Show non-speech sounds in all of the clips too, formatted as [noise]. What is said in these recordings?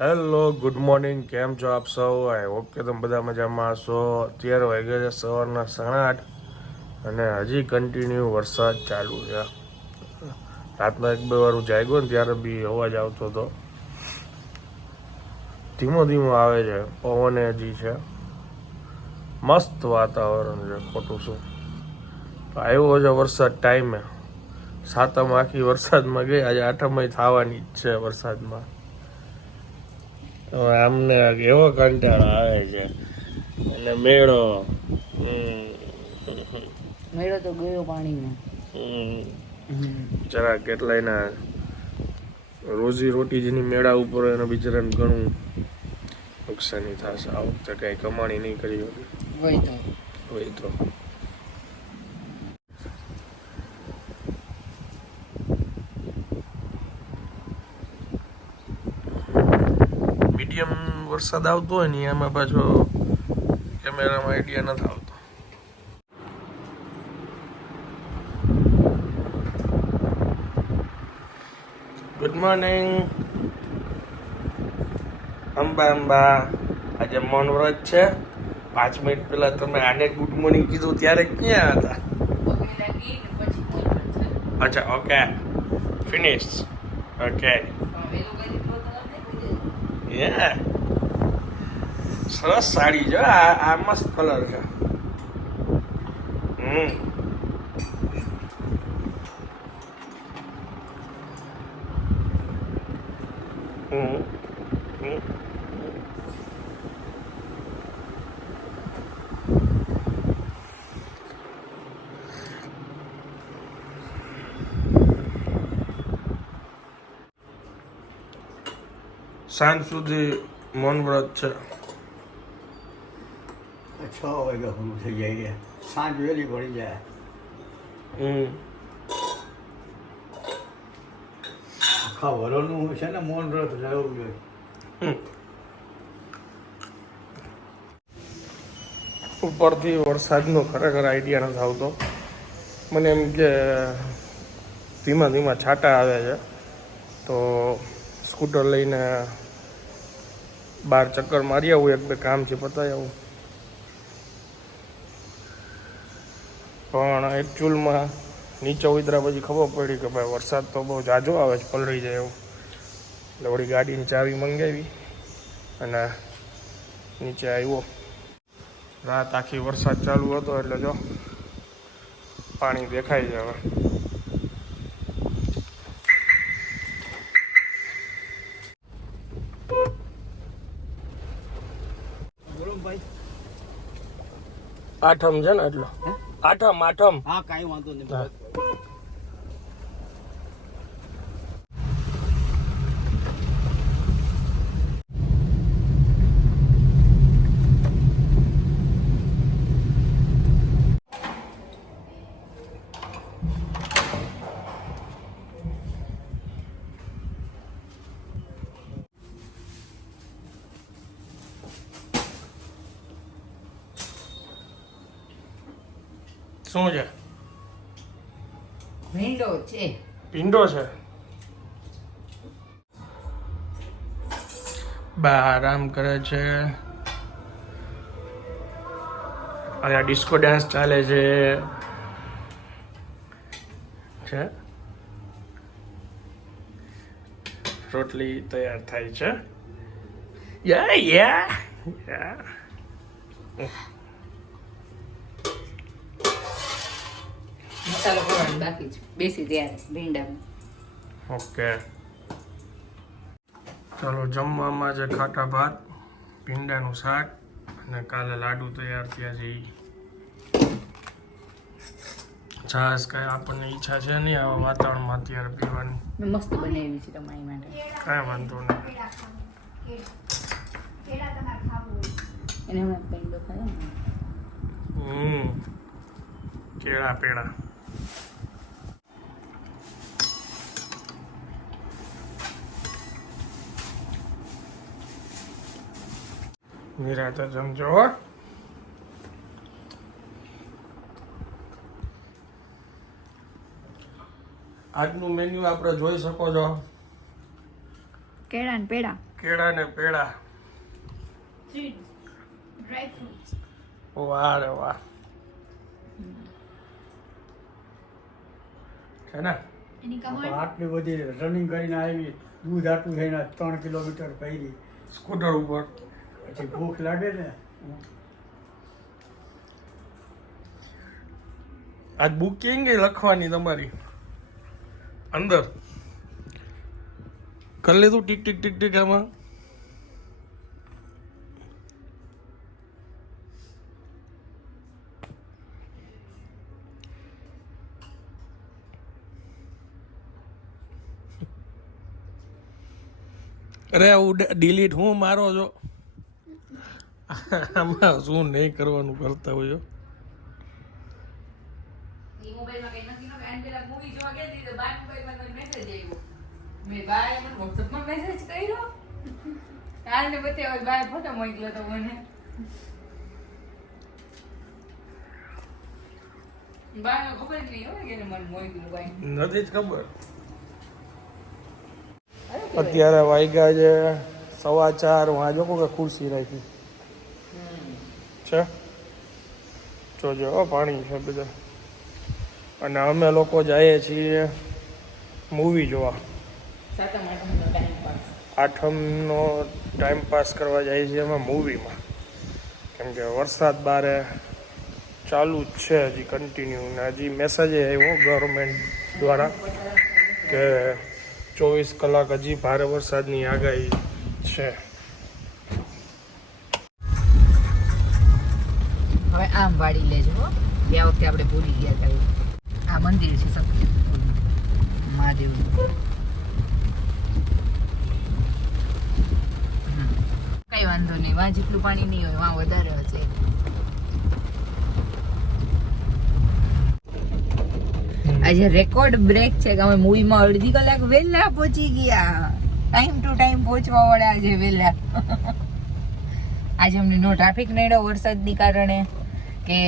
Hello good morning કેમ છો આપ સૌ? આઈ હોપ કે તમે બધા મજામાં હશો. અત્યારે વાગ્યા છે સવારના સાડા આઠ અને હજી કન્ટિન્યુ વરસાદ ચાલુ છે. રાતના એક બે વાર હું જાગ્યો ને ત્યારે બી અવાજ આવતો હતો. ધીમો ધીમો આવે છે. પવન હજી છે. મસ્ત વાતાવરણ છે, ખોટું શું? આવ્યો છે વરસાદ ટાઈમે સાતમ આખી વરસાદમાં ગઈ. આજે આઠમય થવાની જ છે વરસાદમાં. આમને એવો કંટાળો આવે છે. અને મેળો. મેળો તો ગયો પાણીમાં. જરા કેટલાયના રોજી રોટી જેની મેળા ઉપર એને બિચારાને ઘણું નુકસાની થશે. આ વખતે કઈ કમાણી નહીં કરી હોય તો. હોય તો. વરસાદ આવતો હોય ને એમાં પાછો કેમેરામાં આઈડિયા નથી આવતો. Good morning Amba Amba. આજે મૌન વ્રત છે. પાંચ મિનિટ પહેલા તમે આને ગુડ મોર્નિંગ કીધું ત્યારે ક્યાં હતા? અચ્છા ઓકે ફિનિશ ઓકે યે સરસ સાડી જો આ આ મસ્ત કલર છે. હમ. હમ. હમ. સાંજ સુધી મૌન વ્રત છે. છ વાગ્યા હું થઈ જાય સાંજ વહેલી પડી જાય. હમ. આખા વરોનું છે ને મૌન વ્રત રહેવું જોઈએ. ઉપરથી વરસાદનો ખરેખર આઈડિયા નથી આવતો. મને એમ કે ધીમા ધીમા છાંટા આવે છે. તો સ્કૂટર લઈને બાર ચક્કર મારી આવું એક બે કામ છે પતાવી આવું. પણ એકચ્યુઅલમાં નીચે ઉતર્યા પછી ખબર પડી કે ભાઈ વરસાદ તો બહુ જાજો આવે છે પલળી જાય એવું. એટલે વળી ગાડીની ચાવી મંગાવી અને નીચે આવ્યો. રાત આખી વરસાદ ચાલુ હતો એટલે જો પાણી દેખાઈ જાય હવે. આઠમ છે ને એટલો? આઠમ આઠમ. હા કાંઈ વાંધો નહીં. શું છે? ભીંડો છે. ભીંડો છે? બા આરામ કરે છે. અહીંયા ડિસ્કો ડાન્સ ચાલે છે. છે? રોટલી તૈયાર થાય છે. યા યા યા મસાલો ભરવાનો બાકી છે. બેસી ત્યારે ભીંડામાં. ઓકે. ચાલો જમવામાં છે ખાટા ભાત ભીંડાનું શાક અને કાલે લાડુ તૈયાર થયા છે છાસ કાંઈ આપણને ઈચ્છા છે નહીં આવા વાતાવરણમાં અત્યારે પીવાની. મસ્ત બનાવી છે તમારી માટે. કાંઈ વાંધો નહીં. એને હમણાં ભીંડો ખાયો હમ. કેળા પેડા નિરાતે જમજો હો. આજનું મેન્યુ આપણે જોઈ શકો છો. કેળા ને પેડા. કેળા ને પેડા. વાહ રે વાહ. છે ને? આટલી બધી રનિંગ કરીને આવી દૂધ આટલું થઈને ત્રણ કિલોમીટર પૈરી સ્કૂટર ઉપર. પછી ભૂખ લાગે ને. આજ બુકિંગ લખવાની તમારી? અંદર. કરી લીધું ટીક ટીક ટીક ટીક આમાં. અરે હું ડિલીટ હું મારો છો આમાં શું નહીં કરવાનું કરતા હોય નથી જ ખબર. અત્યારે વાગ્યા છે સવા ચાર વાંચો કે ખુરશી રાખી. છે? જોજો પાણી છે બધા. અને અમે લોકો જઈએ છીએ મૂવી જોવા. આઠમનો ટાઈમ પાસ કરવા જઈએ છીએ અમે મૂવીમાં કેમ કે વરસાદ બારે ચાલુ જ છે હજી કન્ટિન્યુ ને હજી મેસેજ આવ્યો ગવર્મેન્ટ દ્વારા કે ચોવીસ કલાક હજી ભારે વરસાદની આગાહી છે. આમ વાળી લેજો ગયા વખતે આપણે ભૂલી ગયા હતા આ મંદિર છે મહાદેવનું. કઈ વાંધો નહીં, વાં જેટલું પાણી નહીં હોય, વાં વધારે હશે. આજે રેકોર્ડ બ્રેક છે કે અમે મૂવીમાં અડધી કલાક વહેલા પહોંચી ગયા. ટાઈમ ટુ ટાઈમ પહોંચવા વાળા આજે વહેલા. [laughs] આજે અમને નો ટ્રાફિક નડ્યો વરસાદની કારણે. કે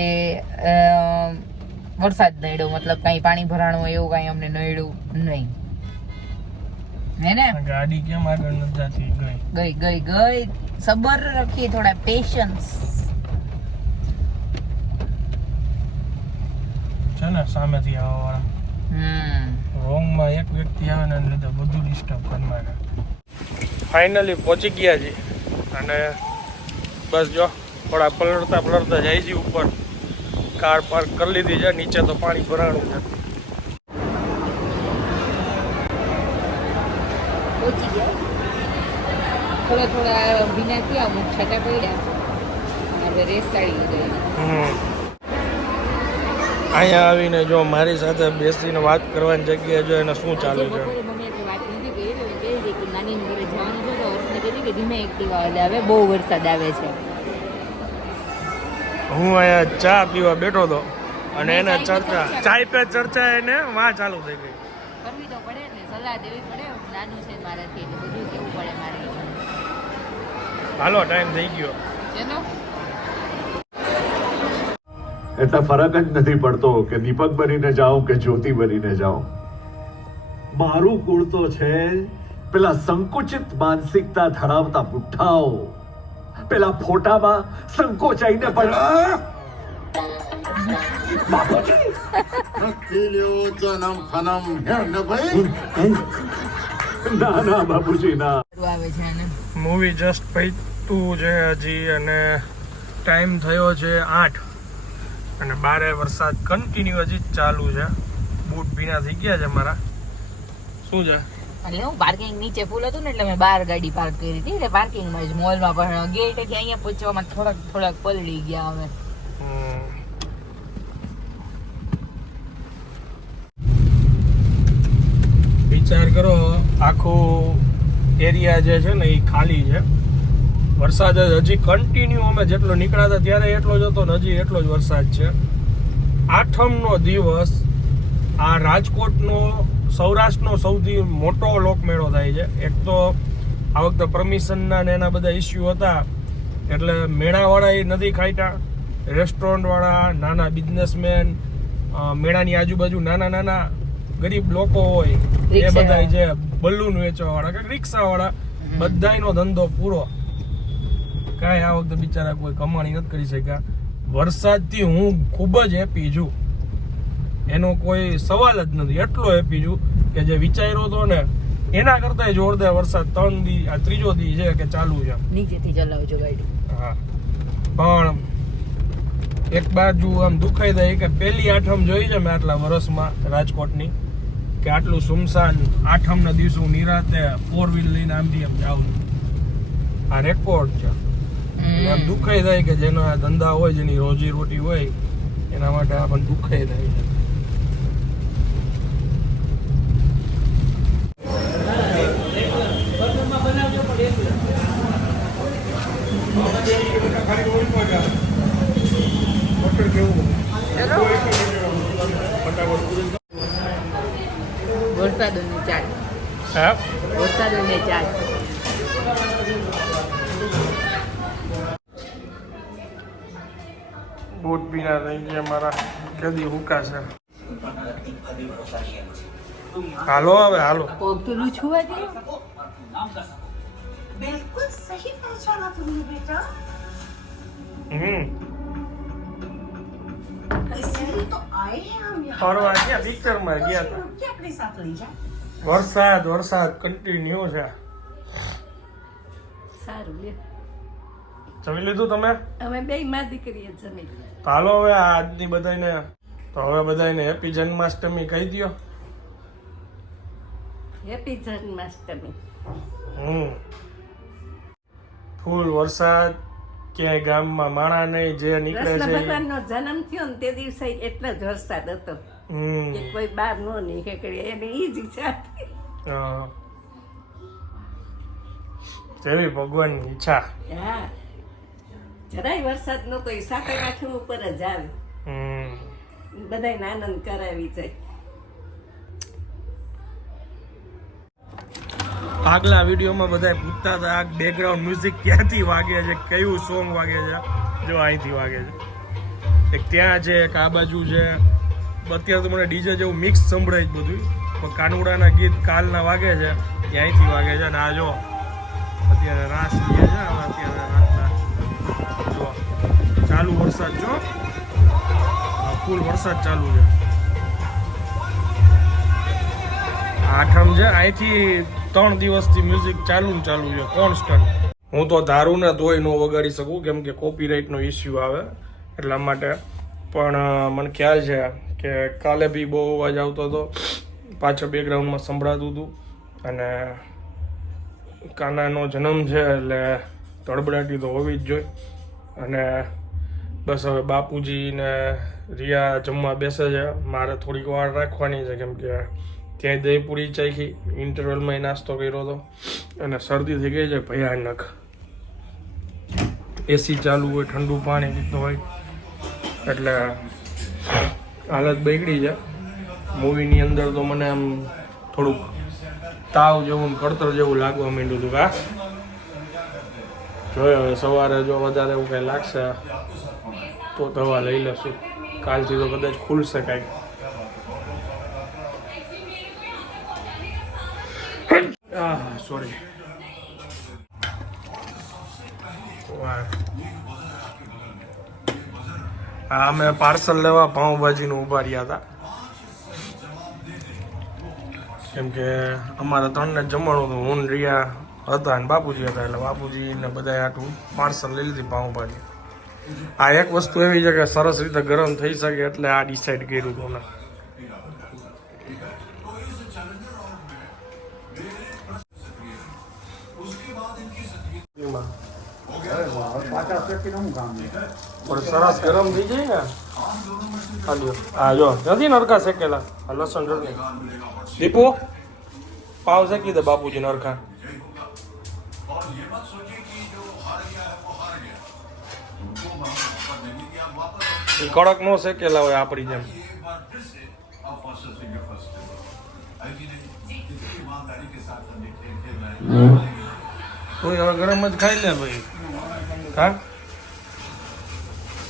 વરસાદ નડ્યો મતલબ કાંઈ પાણી ભરાણું એવું કાંઈ અમને નડ્યું નહીં. હે ને? ગાડી કેમ આગળ નથી જતી? ગઈ. ગઈ ગઈ ગઈ. સબર રાખીએ થોડા પેશન્સ છે ને સામેથી આવવાવાળા. હમ. રોંગમાં એક વ્યક્તિ આવે ને લીધે બધું ડિસ્ટર્બ કરી નાખે ફાઇનલી પહોંચી ગયા છે અને બસ જો થોડા પલળતા પલળતા જાય છે ઉપર. કાર પાર્ક કરી લીધી છે નીચે તો પાણી ભરાણું છે. ગયા. થોડા થોડા ભીના થયા અમુક છટા પડ્યા. હવે રેસ ગઈ. અહીંયા આવીને જો મારી સાથે બેસીને વાત કરવાની જગ્યાએ જો એને શું ચાલે છે? નાની ઘરે જવાનું છે તો હર્ષને કીધી કે ધીમે એક્ટિવા એટલે હવે બહુ વરસાદ આવે છે. હું અહીંયા ચા પીવા બેઠો હતો અને એને ચર્ચા. ચાય પે ચર્ચા એને વાહ ચાલુ થઈ ગઈ. કરવી તો પડે ને સલાહ દેવી પડે નાનું છે મારાથી એટલે બધું કેવું પડે મારે. હાલો ટાઈમ થઈ ગયો. ચલો એટલે ફરક જ નથી પડતો કે દીપક બનીને જાઓ કે જ્યોતિ બનીને જાઓ મારું કુળ તો છે પેલા સંકુચિત માનસિકતા ધરાવતા બુઠ્ઠાઓ પેલા ફોટામાં સંકોચાઈને પણ બાપુજી! bhai. ના ના બાપુજી ના. આવે છે મૂવી જસ્ટ પૈતું છે હજી અને ટાઈમ થયો છે આઠ. અને બારે વરસાદ કન્ટિન્યુ હજી ચાલુ છે. બૂટ ભીના થઈ ગયા છે મારા. શું છે? એટલે હું પાર્કિંગ નીચે ફૂલ હતું ને એટલે મેં બહાર ગાડી પાર્ક કરી હતી. એટલે પાર્કિંગમાં જ મોલમાં પણ ગેટેથી અહીંયા પહોંચવામાં થોડાક થોડાક પલળી ગયા અમે. વિચાર કરો, આખો એરિયા જે છે ને એ ખાલી છે. વરસાદ જ હજી કન્ટિન્યુ અમે જેટલો નીકળ્યા હતા ત્યારે એટલો જ હતો ને હજી એટલો જ વરસાદ છે. આઠમનો દિવસ, આ રાજકોટનો સૌરાષ્ટ્રનો સૌથી મોટો લોકમેળો થાય છે. એક તો આ વખતે પરમિશનના ને એના બધા ઇસ્યુ હતા એટલે મેળાવાળા એ નથી ખાઈટા. રેસ્ટોરન્ટવાળા નાના બિઝનેસમેન મેળાની આજુબાજુ નાના નાના ગરીબ લોકો હોય એ. બધા જે બલૂન વેચવાવાળા કે રિક્ષાવાળા બધાયનો ધંધો પૂરો. કાંઈ આ વખતે બિચારા કોઈ કમાણી નથી કરી શક્યા. વરસાદથી હું ખૂબ જ હેપી છું. એનો કોઈ સવાલ જ નથી. એટલો હેપી છું કે જે વિચાર્યો હતો ને એના કરતા જોરદાર વરસાદ ત્રણ દી આ ત્રીજો દી છે કે ચાલુ છે. નીચેથી ચલાવજો ગાડી. હા. પણ એક બાજુ આમ દુખાઈ થાય કે પહેલી આઠમ જોઈ છે મેં આટલા વર્ષમાં રાજકોટની કે આટલું સુમસાન આઠમના દિવસે હું નિરાતે ફોર વ્હીલ લઈને આમથી આમ જાઉં આ રેકોર્ડ છે. આમ દુખાઈ થાય કે જેનો આ ધંધા હોય જેની રોજી રોટી હોય એના માટે આ પણ દુખાઈ થાય લિમિટેડ કેવું વરસાદોની ચાટ હા બૂટ પીના થઈ ગયા મારા. કદી હુકાશે હાલો હવે હાલો. પગલું બિલકુલ સહી પહોંચાના તુમને બેટા હમ. ફરવા ગયા પિક્ચરમાં ગયા વરસાદ વરસાદ કન્ટિન્યુ છે. સારું લે જમી લીધું તમે? અમે બે માં દીકરીએ જમી તો હાલો હવે આજની બધાને તો હવે બધાને હેપી જન્માષ્ટમી કહી દો હેપી જન્માષ્ટમી. હમ. ફૂલ વરસાદ ક્યાંય ગામમાં માણા નહીં જે નીકળે છે ભગવાનનો જન્મ થયો ને તે દિવસે એટલો જ વરસાદ હતો. કે કોઈ બહાર નો નીકળે એને ઈ જ ઈચ્છા. જેવી ભગવાનની ઈચ્છા. હા. જરાય વરસાદ નો કોઈ સાકર આઠમ ઉપર જ આવે. બધાને આનંદ કરાવી જાય. આગલા વિડીયોમાં બધા પૂછતા હતા બેકગ્રાઉન્ડ મ્યુઝિક ક્યાંથી વાગે છે? કયું સોંગ વાગે છે? જો અહીંથી વાગે છે. એક ત્યાં છે, એક આ બાજુ છે. અત્યારે તો મને ડીજે જેવું મિક્સ સંભળાય જ બધું પણ કાનુડાના ગીત કાલના વાગે છે અહીંથી વાગે છે. અને આ જો, અત્યારે રાસ લીએ છે અત્યારે રાતના જો, ચાલુ વરસાદ જો ફૂલ વરસાદ ચાલુ છે. આઠમ છે, અહીંથી ત્રણ દિવસથી મ્યુઝિક ચાલુ ચાલુ છે કોન્સ્ટન્ટ હું તો ધારું ને તોય ન વગાડી શકું, કેમ કે કોપીરાઇટનો ઇસ્યુ આવે, એટલા માટે. પણ મને ખ્યાલ છે કે કાલે બી બહુ અવાજ આવતો હતો, પાછળ બેકગ્રાઉન્ડમાં સંભળાતું હતું, અને કાનાનો જન્મ છે એટલે તડબડાટી તો હોવી જ જોઈએ. અને બસ હવે બાપુજી ને રિયા જમવા બેસે છે, મારે થોડીક વાર રાખવાની છે, કેમ કે ક્યાંય દહીં પૂરી ચાખી ઇન્ટરવલમાં નાસ્તો કર્યો હતો. અને શરદી થઈ ગઈ છે, ભયાનક. એસી ચાલુ હોય, ઠંડુ પાણી પીતું હોય. એટલે હાલત બગડી છે. મૂવીની અંદર તો મને આમ થોડુંક તાવ જેવું ને કળતર જેવું લાગવા માંડ્યું હતું કા જોયો હવે સવારે જો વધારે એવું કંઈ લાગશે, તો દવા લઈ લઈશું. કાલથી તો કદાચ ખુલશે કાંઈક સોરી હા અમે પાર્સલ લેવા પાઉંભાજીનું ઊભા રહ્યા હતા. કેમ કે અમારે ત્રણને જમવાનું હતું. હું રિયા હતા અને બાપુજી હતા. એટલે બાપુજી ને બધા આટલું પાર્સલ લઈ લીધી પાઉંભાજી. આ એક વસ્તુ એવી છે કે સરસ રીતે ગરમ થઈ શકે એટલે આ ડિસાઈડ કર્યું હતું મેં પણ સરસ ગરમ થઈ જાય ને. હાલ્યો હા જો નથી નરકા શેકેલા? આ લસણ ચટણી દીપુ પાવ શેકી દે બાપુજી નરકા એ કડક નો શેકેલા હોય આપણી જેમ. તું હવે ગરમ જ ખાઈ લે ભાઈ. હા?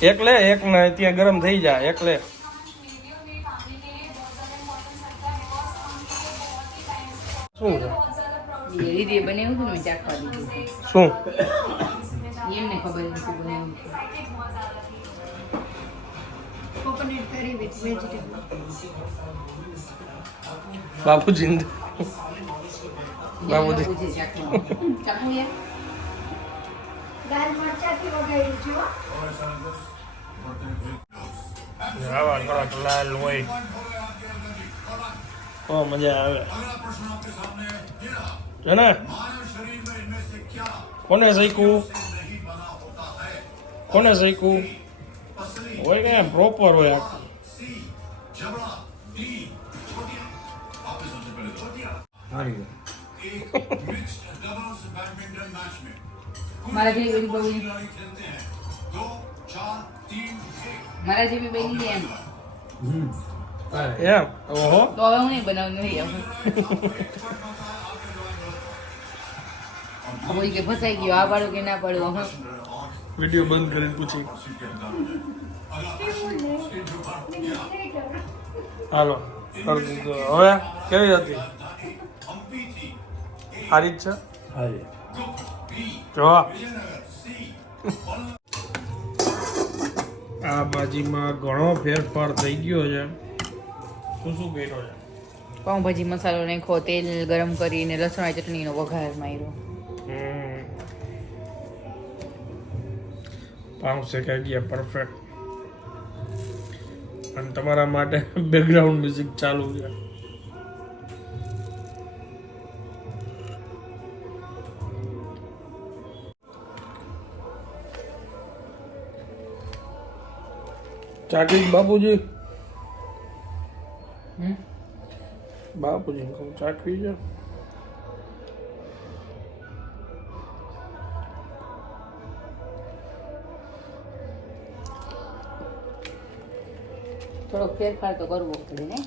એક લે એક ને ત્યાં ગરમ થઈ જાય એક લે. શું છે? એ દીદીએ બનાવ્યું હતું ને મેં ચાખવા દીધું. હતું. શું? એમને ખબર નથી શું આવા થોડાક લાલ હોય. તો મજા આવે. છે ને? કોને શીખવું? કોને શીખવું? હોય ને પ્રોપર હોય આખું. મારા જેવી બની બહુ મારા જેવી બની એમ. એમ? ઓહો. તો હવે હું નહીં બનાવું નહીં આવું. [laughs] કોઈ કે ફસાઈ ગયો આ પાડું કે ના પાડું હવે વીડિયો બંધ કરીને પૂછી. હાલો. હવે કેવી હતી? સારી જ છે? જો આ ભાજીમાં ઘણો ફેરફાર થઈ ગયો છે. શું શું કર્યો છે? પાઉંભાજી મસાલો નાખો તેલ ગરમ કરીને લસણ ચટણીનો વઘાર માર્યો. પાઉં શેકાઈ ગયા પરફેક્ટ અને તમારા માટે [laughs] બેકગ્રાઉન્ડ મ્યુઝિક ચાલુ છે. ચાકી બાપુજી? બાપુજી કહું ચાટવી છે. થોડોક ફેરફાર તો કરવો પડે ને.